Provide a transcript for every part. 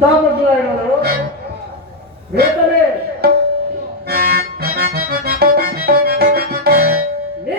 ಹೇಳೋರು ವೇತನೆ ನೀ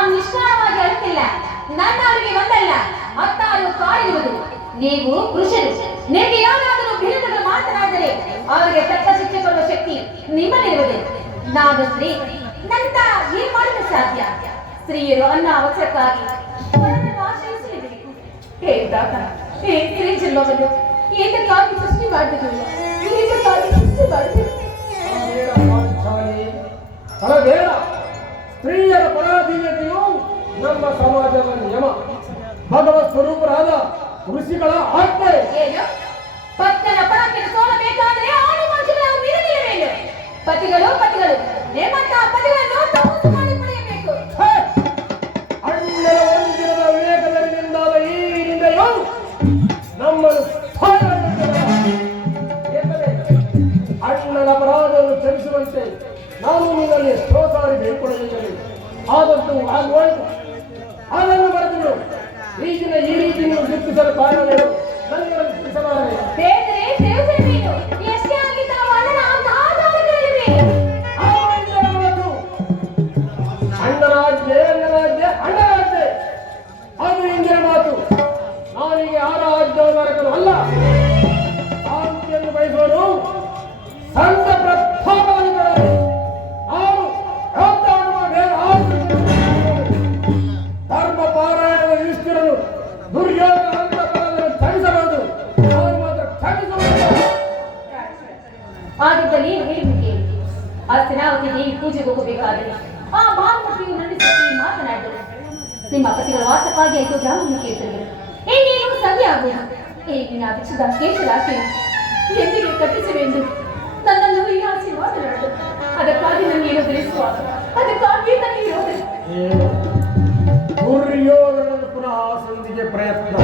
ನಾನು ನಿಷ್ಕಾರಣವಾಗಿ ಅಳುತ್ತಿಲ್ಲ ನನ್ನ ಅಡುಗೆ ಒಂದಲ್ಲ ಹತ್ತಾರು ಕಾಯಿರುವುದು ನೀವು ಪುರುಷರು ನಿಮಗೆ ಯಾವ್ದಾದರೂ ಬಿರುದುಗಳು ಮಾತನಾಡಿದರೆ ಅವರಿಗೆ ತಕ್ಕ ಶಿಕ್ಷೆ ಕೊಡುವ ಶಕ್ತಿ ನಿಮ್ಮಲ್ಲಿರುವುದು. ನಾನು ಸ್ತ್ರೀ, ನಂತ ಏನ್ ಮಾಡಲು ಸಾಧ್ಯ? ಸ್ತ್ರೀಯರು ಅನ್ನ ಅವಸರಕ್ಕಾಗಿ ಆಶ್ರಯಿಸಲೇಬೇಕು ಹೇ ದಾತ ಹೇ ಕಿರಿಜನ್ಮವನ್ನು ಏತಕ್ಕಾಗಿ ಸೃಷ್ಟಿ ಮಾಡಿದ್ರು ಏತಕ್ಕಾಗಿ ಸೃಷ್ಟಿ ಮಾಡಿದ್ರು ನಮ್ಮ ಸಮಾಜದ ನಿಯಮ. ಭಗವತ್ ಸ್ವರೂಪರಾದ ಋಷಿಗಳ ಆಜ್ಞೆ. ಏನು? ಪತ್ನ ಪಣಕ್ಕೆ ಸೋಲಬೇಕಾದ್ರೆ ಆಡು ಮನುಷ್ಯರು ನಿರಲಿರಬೇಕು ಪತಿಗಳು ಪತಿಗಳು ನಿಮ್ಮಂತ ಪತಿಗಳನ್ನು ತಮಸ್ಸು ಮಾಡಿ ಪಡೆಯಬೇಕು. ಅಣ್ಣನ ಒಂದಿನದ ವಿವೇಕದಲ್ಲಿಂದಾದ ಈ ನಿಂದೆಯು ನಮ್ಮನ್ನು ಸಾಯಗೊಳಿಸಿದ. ಅಣ್ಣನ ಅಪರಾಧವನ್ನು ಕ್ಷಮಿಸುವಂತೆ ನಾನು ನಿನ್ನಲ್ಲಿ ಸೋಸಾರಿ ಸಾರಿ ಬೇಡಿಕೊಳ್ಳಲಿದ್ದೇನೆ ಆದದ್ದು ಆಗುವಾಯ್ತು ಅದನ್ನು ಬರೆದರು ಈಗಿನ ಈ ರೀತಿ ನೀವು ಗುರುತಿಸಲು ಕಾರಣವೇನು? ನನಗೆ ತಿಳಿಸಬಾರದೆ ಬೇದ್ರೆ ಸಂತ ಆಗಿದ್ದಲ್ಲಿ ಏನು ಹೇಳಿಬಿಟ್ಟೆ ಹಸ್ತಿನಾವತಿ ದೇವಿ ಪೂಜೆಗೆ ಹೋಗಬೇಕಾದರೆ? ಆ ಭಾನುಮತಿಯು ನಂದಿಸಿ ಮಾತನಾಡಿದರು ನಿಮ್ಮ ಪತಿಗಳ ವಾಸಕ್ಕಾಗಿ ಆಯಿತು ಗ್ರಾಮವನ್ನು ಕೇಳಿದರು ಇನ್ನೇನು ಸಂಧಿ ಆಗುವ ಹೇಗಿನ ಅಭಿಷದ ಕೇಶರಾಶಿ ಎಂದಿಗೆ ಕಟ್ಟಿಸುವೆಂದು ನನ್ನನ್ನು ಈ ಆಸೆ ಮಾತನಾಡಲು ಅದಕ್ಕಾಗಿ ನನ್ನೇನು ತಿಳಿಸುವ ಅದಕ್ಕಾಗಿ ನನಗೆ ಯೋಧನೆ ಏನು? ಪುನಃ ಸಂಧಿಗೆ ಪ್ರಯತ್ನ.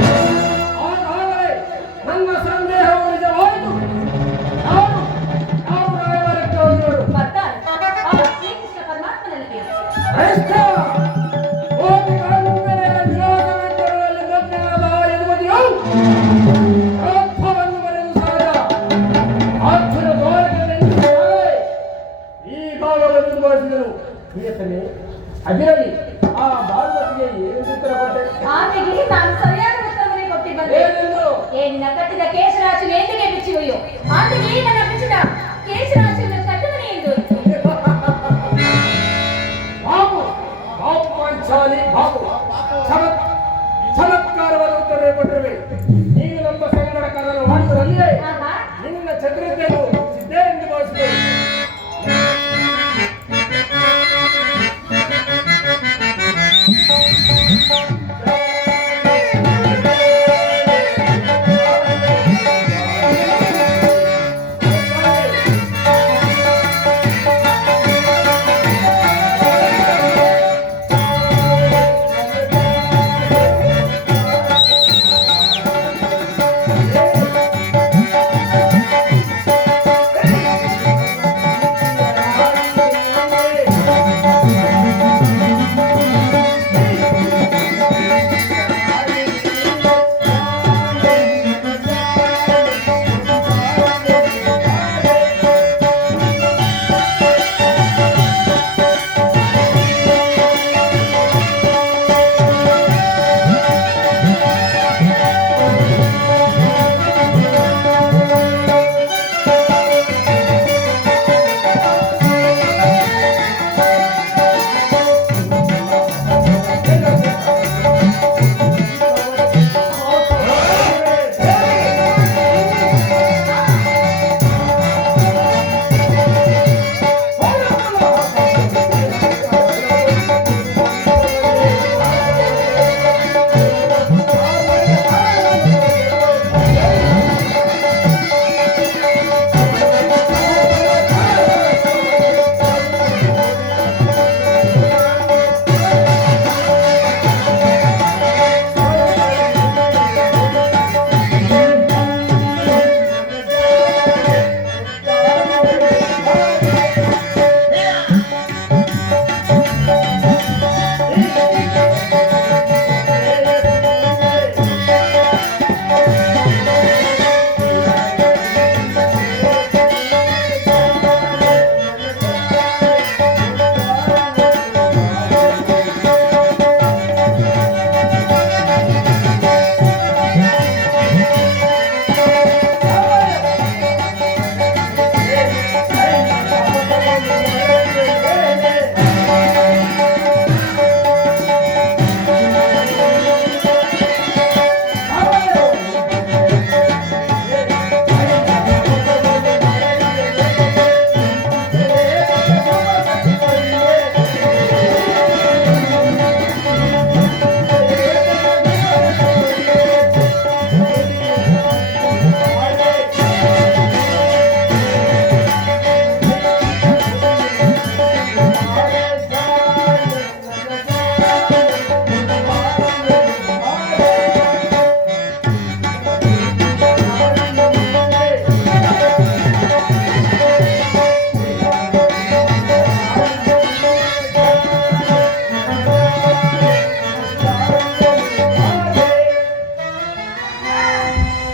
ஆகவே